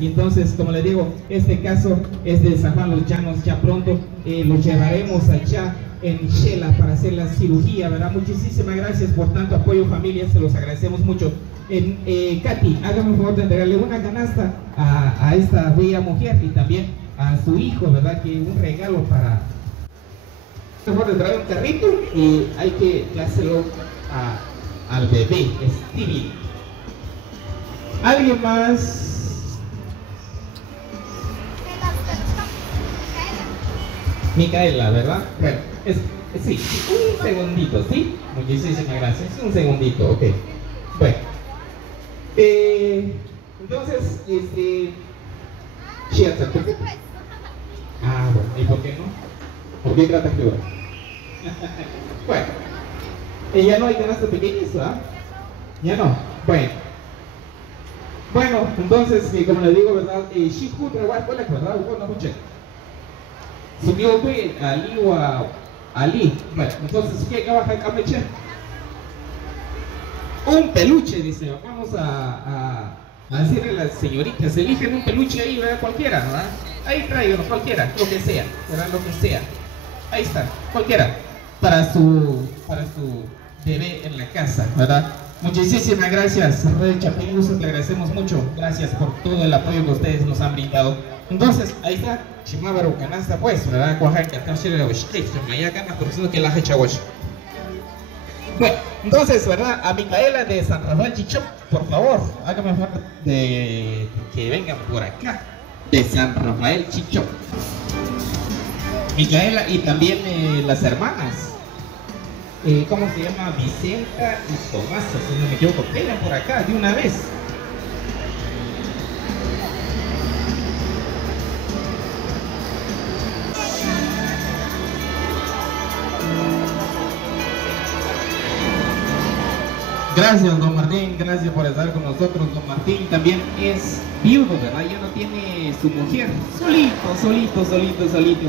Y entonces, como le digo, este caso es de San Juan Los Llanos. Ya pronto lo llevaremos allá en Shela para hacer la cirugía, ¿verdad? Muchísimas gracias por tanto apoyo, familia, se los agradecemos mucho. Katy, hágame un favor de entregarle una canasta a esta bella mujer y también a su hijo, ¿verdad? Que un regalo para... Mejor de traer un carrito y hay que dárselo al bebé, Stevie. ¿Alguien más? Micaela, ¿verdad? Bueno, sí, un segundito, ¿sí? Muchísimas gracias, un segundito, ok. Bueno, entonces, bueno, ¿y por qué no? ¿Por qué trata que bueno, ya no hay canastas pequeñas, ¿verdad? Ya no, bueno, entonces, como le digo, ¿verdad? Shiku trabaja con la verdad, bueno, mucho. Subió Ali, bueno, entonces, ¿qué acaba de cambiar? Un peluche, dice, vamos a decirle a las señoritas, eligen un peluche ahí, ¿verdad? Cualquiera, ¿verdad? Ahí traigan, cualquiera, lo que sea, ¿verdad? Lo que sea. Ahí está, cualquiera, para su bebé en la casa, ¿verdad? Muchísimas gracias, Red Chapín Luzos, le agradecemos mucho, gracias por todo el apoyo que ustedes nos han brindado. Entonces, ahí está, Chimábaro canasta, pues, ¿verdad? Oaxaca, que la hecha wash. Bueno, entonces, ¿verdad? A Micaela de San Rafael Chichop, por favor, hágame favor de que vengan por acá, de San Rafael Chichop. Micaela y también las hermanas. ¿Cómo se llama? Vicenta y Tomasa, si no me equivoco. Vengan por acá de una vez. Gracias, don Martín, gracias por estar con nosotros. Don Martín también es viudo, ¿verdad? Ya no tiene su mujer. Solito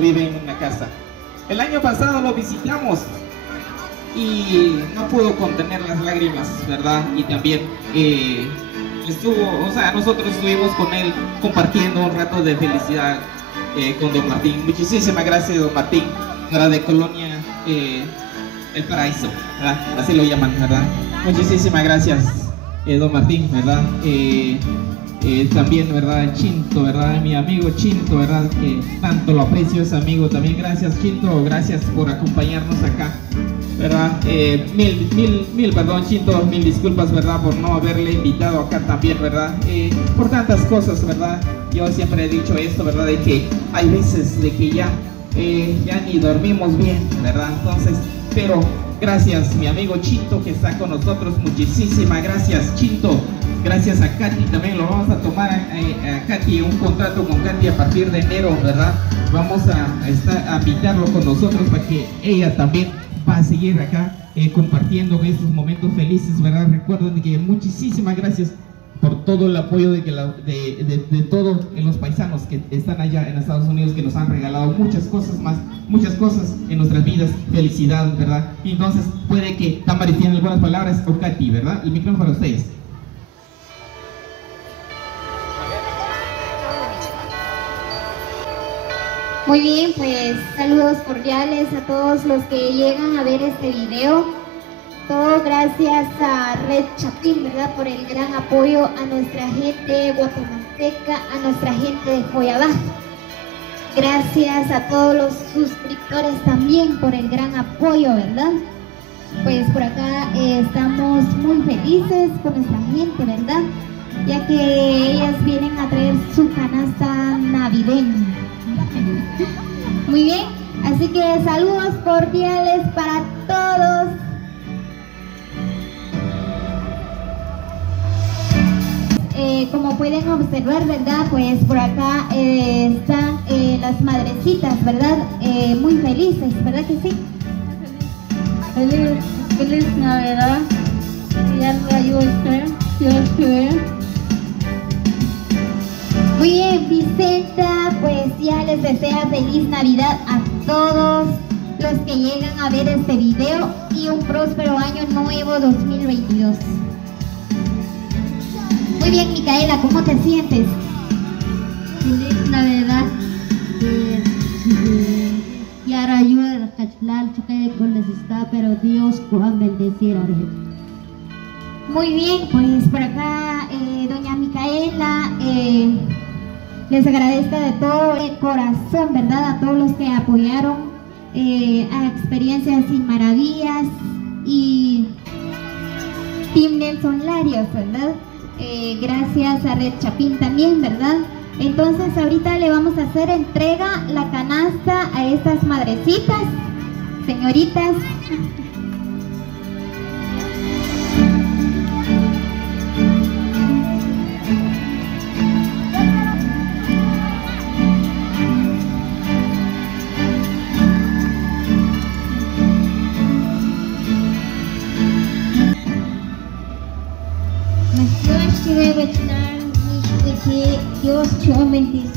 vive en una casa. El año pasado lo visitamos y no pudo contener las lágrimas, ¿verdad? Y también nosotros estuvimos con él compartiendo un rato de felicidad con don Martín. Muchísimas gracias, don Martín, ¿verdad? De Colonia El Paraíso, ¿verdad? Así lo llaman, ¿verdad? Muchísimas gracias, don Martín, ¿verdad? También, ¿verdad? Chinto, ¿verdad? Mi amigo Chinto, ¿verdad? Que tanto lo aprecio, ese amigo también. Gracias, Chinto, gracias por acompañarnos acá, ¿verdad? Perdón, Chinto, mil disculpas, ¿verdad? Por no haberle invitado acá también, ¿verdad? Por tantas cosas, ¿verdad? Yo siempre he dicho esto, ¿verdad? De que hay veces de que ya ni dormimos bien, ¿verdad? Entonces, pero gracias, mi amigo Chinto, que está con nosotros. Muchísimas gracias, Chinto. Gracias a Katy, también lo vamos a tomar a Katy, un contrato con Katy a partir de enero, ¿verdad? Vamos a invitarlo con nosotros para que ella también va a seguir acá compartiendo estos momentos felices, ¿verdad? Recuerden que muchísimas gracias por todo el apoyo de todos los paisanos que están allá en Estados Unidos, que nos han regalado muchas cosas más, muchas cosas en nuestras vidas, felicidad, ¿verdad? Y entonces puede que Tamari tiene algunas palabras o Katy, ¿verdad? El micrófono para ustedes. Muy bien, pues saludos cordiales a todos los que llegan a ver este video. Todo gracias a Red Chapín, ¿verdad? Por el gran apoyo a nuestra gente guatemalteca, a nuestra gente de Joyabá. Gracias a todos los suscriptores también por el gran apoyo, ¿verdad? Pues por acá estamos muy felices con nuestra gente, ¿verdad? Ya que ellas vienen a traer su canasta navideña. Muy bien, así que saludos cordiales para todos. Como pueden observar, ¿verdad? Pues por acá están las madrecitas, ¿verdad? Muy felices, ¿verdad que sí? Feliz Navidad. Ya lo ayude, Dios quiere. Muy bien, Vicenta, pues ya les desea feliz Navidad a todos los que llegan a ver este video y un próspero año nuevo 2022. Muy bien, Micaela, ¿cómo te sientes? Feliz Navidad. Quiero ayudar a Cachlal, choque con necesita, pero Dios va a bendecir a él. Muy bien, pues por acá doña Micaela les agradezco de todo el corazón, ¿verdad? A todos los que apoyaron a Experiencias y Maravillas y Team Nelson Larios, ¿verdad? Gracias a Red Chapín también, ¿verdad? Entonces ahorita le vamos a hacer entrega la canasta a estas madrecitas, señoritas. Dios te bendiga.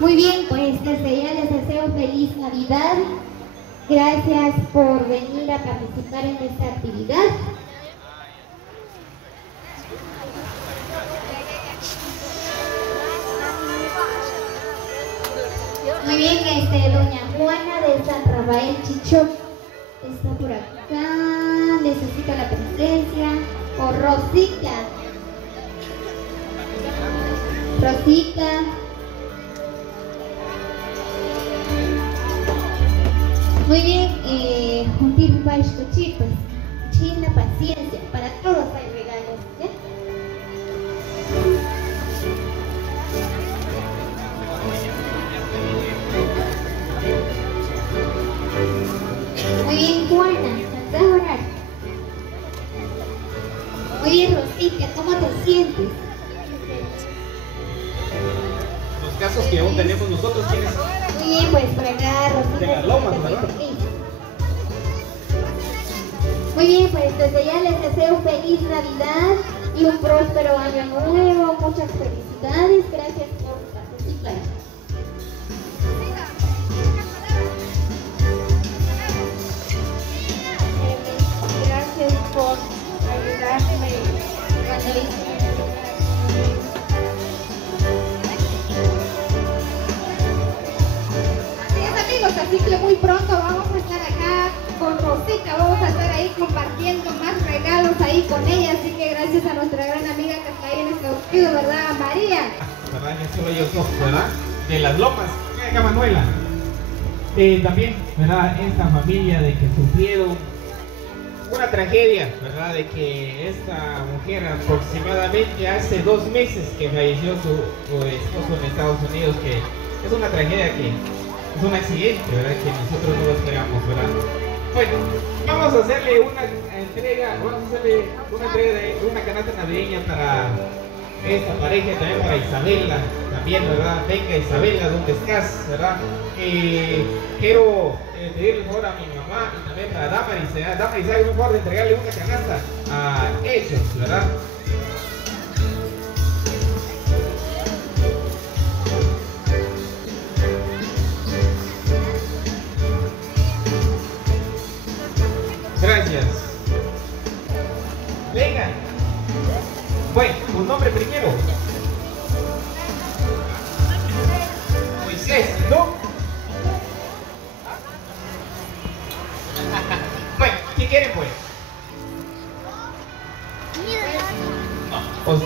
Muy bien, pues desde ya les deseo feliz Navidad. Gracias por venir a participar en esta actividad. Muy bien, doña Juana de San Rafael Chichón está por acá, necesita la presencia. O Rosita. Rosita. Muy bien, juntir un baixo chicos. China paciencia, para todos hay regalos, ¿ya? Muy bien, Juana, ¿estás a orar? Muy bien, Rosita, ¿cómo te sientes? Los casos que aún tenemos nosotros, ¿quiénes? Muy bien, pues por acá, Rosita. De las Lomas, ¿verdad? Muy bien, pues desde ya les deseo feliz Navidad y un próspero año nuevo. Muchas felicidades. Gracias por participar. Gracias por ayudarme. Así es, amigos, así que muy pronto vamos a estar acá con Rosita, vamos a estar ahí compartiendo más regalos ahí con ella, así que gracias a nuestra gran amiga que está ahí en este estudio, ¿verdad, María? ¿Verdad? Ya solo ellos dos, ¿verdad? De las Lomas, acá Manuela. También, ¿verdad? Esta familia de que sufrieron una tragedia, ¿verdad? De que esta mujer aproximadamente hace 2 meses que falleció su esposo en Estados Unidos, que es una tragedia que es un accidente, ¿verdad? Que nosotros no lo esperamos, ¿verdad? Bueno, vamos a hacerle una entrega de una canasta navideña para esta pareja, también para Isabela, también, ¿verdad? Venga Isabela, ¿dónde estás? ¿Verdad? Quiero pedirle un favor a mi mamá y también para Damaris, ¿verdad? Damaris, haga un favor de entregarle una canasta a ellos, ¿verdad? Gracias. Venga. Bueno, tu nombre primero. Moisés, ¿no? Bueno, ¿qué quieren pues? No.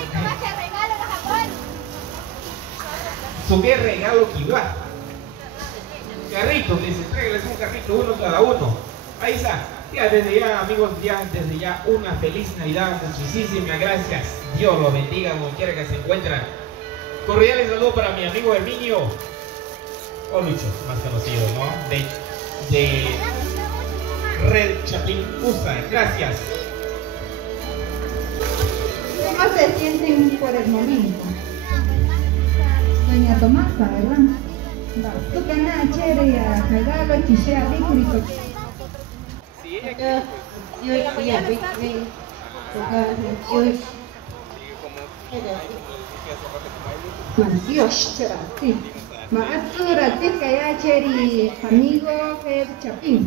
Su qué regalo que igual. Carritos, les entregues un carrito, uno cada uno. Ahí está. Ya desde ya, amigos, desde ya una feliz Navidad, muchísimas gracias. Dios los bendiga donde quiera que se encuentren. Cordiales saludos para mi amigo Herminio. o Lucho, más conocido, ¿no? De Red Chapín USA. Gracias. ¿Cómo se sienten por el momento? Doña Tomasa, ¿verdad? Tú que nada chévere a regalo, chichea, rico. Sí, Dios, será así. Maasura, tika ya chévere, amigo, Red Chapín.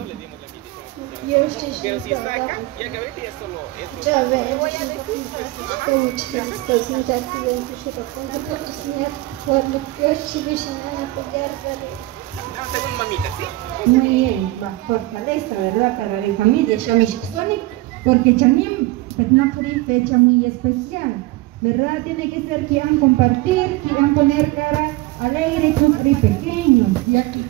Yo pero si está acá, ya que ahorita ya solo es. ya veo, como chicas, sin accidentes, yo puedo patrocinar por lo que yo chivo y van a apoyar. Según mamita, ¿sí? Muy bien, va, fortaleza, ¿verdad? Para la familia Shamishksonic, porque Chanim es una fecha muy especial, ¿verdad? Tiene que ser que han compartir, que han poner cara alegre con pequeños, ya que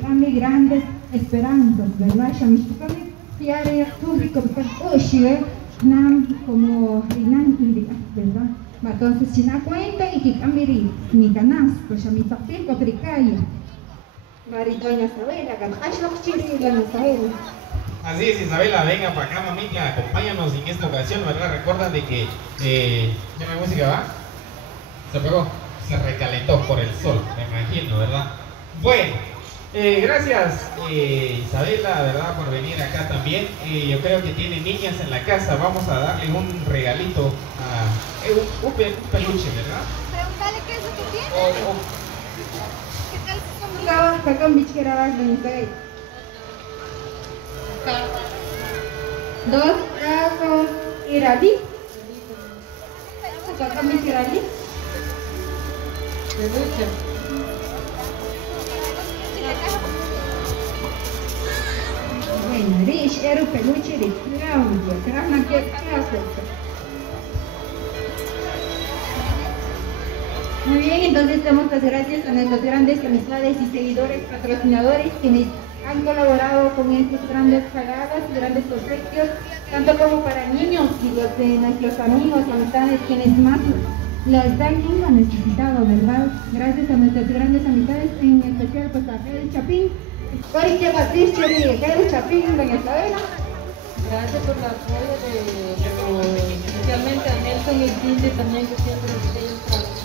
cambie grandes esperanzas, ¿verdad? Shamishksonic, tiare público, como ¿verdad? Entonces, si no cuenta y que cambie mi canal, pues a mi papel, copricaya. Doña Isabela, Así es, Isabela, venga para acá, mamita, acompáñanos en esta ocasión, ¿verdad? Recuerda de que ya la música va, se pegó, se recalentó por el sol, me imagino, ¿verdad? Bueno, gracias Isabela, ¿verdad? Por venir acá también. Yo creo que tiene niñas en la casa, vamos a darle un regalito, un peluche, ¿verdad? Pregúntale qué es lo que tiene. ¿Qué tal si son dos brazos irali. Kakam irali. Bueno, Rish era un peluche de Claudia. Claudia, ¿qué haces? Muy bien, entonces damos las gracias a nuestras grandes amistades y seguidores, patrocinadores, quienes han colaborado con estas grandes pagadas, grandes obsequios, tanto como para niños y los de nuestros amigos, amistades, quienes más lo están necesitado, ¿verdad? Gracias a nuestras grandes amistades, en especial pues a Red Chapín. Hoy que Patricia de Red Chapín, doña Isabela. Gracias por el apoyo especialmente a Nelson y Cindy también, que siempre ellos trabajando.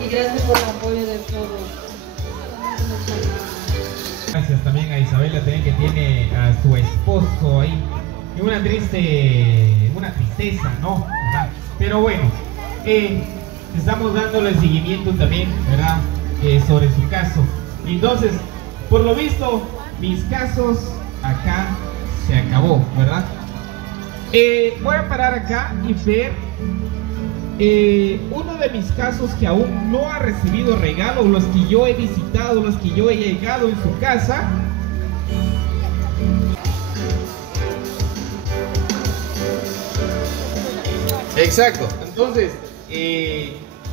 Y gracias por el apoyo de todos. Gracias también a Isabela, también que tiene a su esposo ahí. Y una tristeza, ¿no? ¿Verdad? Pero bueno, estamos dándole seguimiento también, ¿verdad? Sobre su caso. Entonces, por lo visto, mis casos acá se acabó, ¿verdad? Voy a parar acá y ver uno de mis casos que aún no ha recibido regalo, los que yo he visitado, los que yo he llegado en su casa. Exacto. Entonces,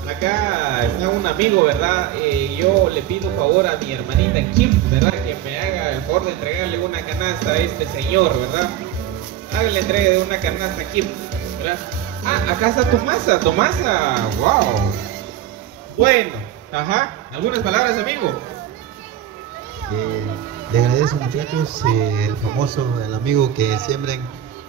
acá está un amigo, ¿verdad? Yo le pido favor a mi hermanita Kim, ¿verdad? Que me haga el favor de entregarle una canasta a este señor, ¿verdad? Hágale entrega de una canasta a Kim, ¿verdad? Ah, acá está Tomasa, wow. Bueno, ajá, ¿algunas palabras, amigo? Le agradezco, muchachos, el amigo que siempre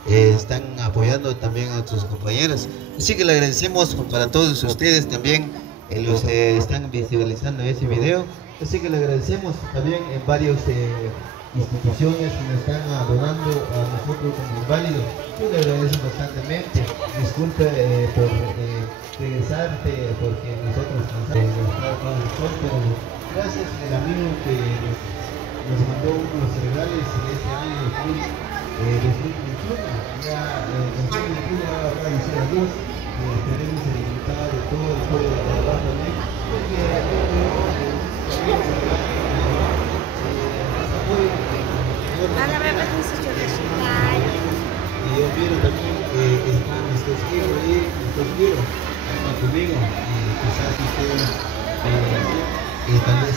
están apoyando también a sus compañeros. Así que le agradecemos para todos ustedes también, los que están visualizando ese video. Así que le agradecemos también en varias instituciones que nos están donando a nosotros como inválidos. Yo le agradezco constantemente. Disculpe por regresarte, porque nosotros pero gracias al amigo que nos mandó unos regalos en este año 2021. Ya 2021 va a agradecer a Dios. Tenemos el resultado de todo el pueblo de trabajo también, porque y yo quiero también están estos hijos ahí, estos hijos conmigo, y quizás ustedes tal vez